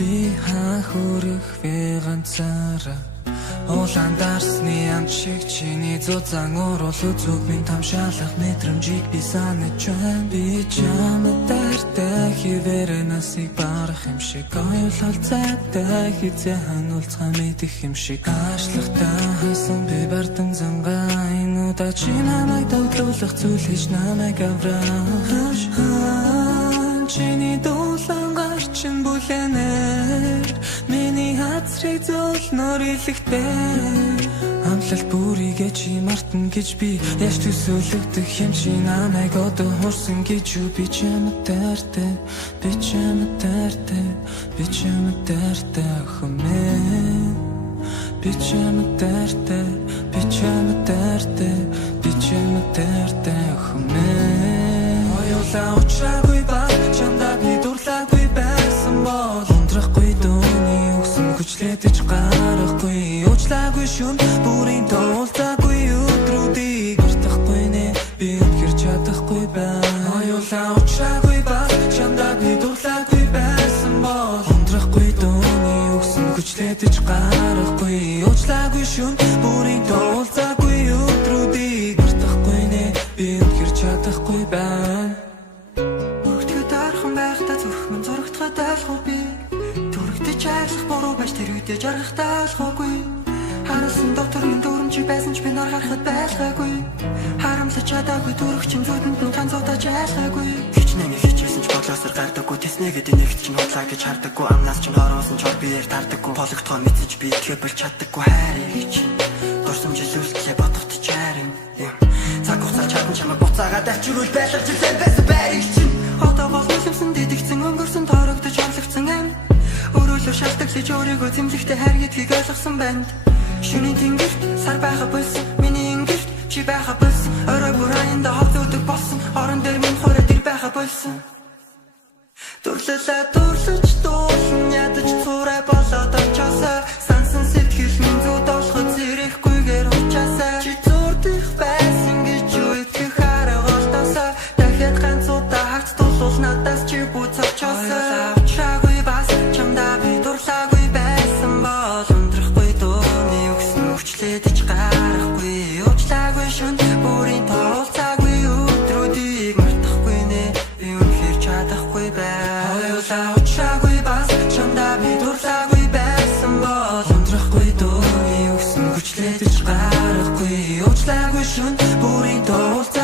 би хөрөх вэ ганцаараа Улаан дарсны амт шиг чиний зузаан уруул үзүүг минь тамшаалах мэдрэмжийг би санаж байна Би чамд дайртай хിവэрэ насыг барах юм шиг Оюулал цайтай хизээхэн уулзгаа мэдэх юм шиг Аашлахтай хайсан би бардам зангаа Энэ удаа чи намайг давтуулах зүйл хийж намайг аврах Чиний дуулан гарчин бүлэнээр Миний хацрыг зөөлнөр илэгтэй Амлалт бүрийгээ чи мартна гэж би Яш төсөөлөгдөх юм чи намайг одоо хурсан гэж юу Би чамд дайртай, би чамд дайртай Би чамд дайртай хэмээн Би чамд дайртай, би чамд дайртай Би чамд дайртай хэмээн Оюулаа учраагүй ба чамдаа би дурлаагүй байсан бол Ундрахгүй дууны өгсөн хүчлээдэж гарахгүй Уучлаагүй шүн бүрийн тоолцаагүй өдрүүдийг Мартахгүй нэ би үнэхээр чадахгүй байна Оюулаа учраагүй ба чамдаа би дурлаагүй байсан бол Ундрахгүй дууны өгсөн хүчлээдэж гарахгүй Уучлаагүй шүн бүрийн тоолцаагүй өдрүүдийг Мартахгүй нэ би үнэхээр чадахгүй байна Чарлах буруу байж тэр үедээ жаргахтаа алхаагүй Харалсан доктор минь дүрмжи байсан ч би нар харахад байлгаагүй Харамлаж чадаагүй дүрх чин зүудэнд нь ганцуудаж айлгаагүй Хичнээн хичээсэн ч бодлоосоор гардаггүй Тэснэгэд инэгт чин худлаа гэж хардаггүй Амнаас чин хороосон чор биеэр тардаггүй Болгохтгоо мэдсэж би итгэбэл чаддаггүй хайрыг чин Дурсам жилүүлтлээ бодохт чарин Цаг хугацаа чадан чамайг буцаагаад авчирвал байлгаж илсэн байсан байрыг чин Одоо бол нүлэмсэн дидэгцэн өнгөрсөн тоорогдож орлогцсон ам Өөрөөлөө шалтгаалж өөрийгөө зэмлэхтэй хайр гэдгийг ойлгосон байна Шөнийн тэнгэрт сар байха болсон Миний ингэрт чи байха болсон Орой бүр аяндаа ховдуудаг болсон Орон дээр минь хорой дэр байха болсон Дурлалаа дурлаж дуулан ядаж цурай болоод очоосаа Сансан сэтгэл минь зүуд олоход зэрэхгүйгээр уучаасаа Чи зурдах байсан гэж юу итгэх арга олдоосаа Дахиад ганцуудаа хагц тулуул надаас чи бүц очоосаа Учраагүй бас чамдаа би дурлаагүй байсан бол Ундрахгүй дууны өгсөн хүчлээдэж гарахгүй Уучлаагүй шүн бүрийн тоолцаагүй өдрүүдийг Мартахгүй нэ би үнэхээр чадахгүй байна Оюулаа учраагүй бас чамдаа би дурлаагүй байсан бол Ундрахгүй дууны өгсөн хүчлээдэж гарахгүй Уучлаагүй шүн бүрийн тоолцаагүй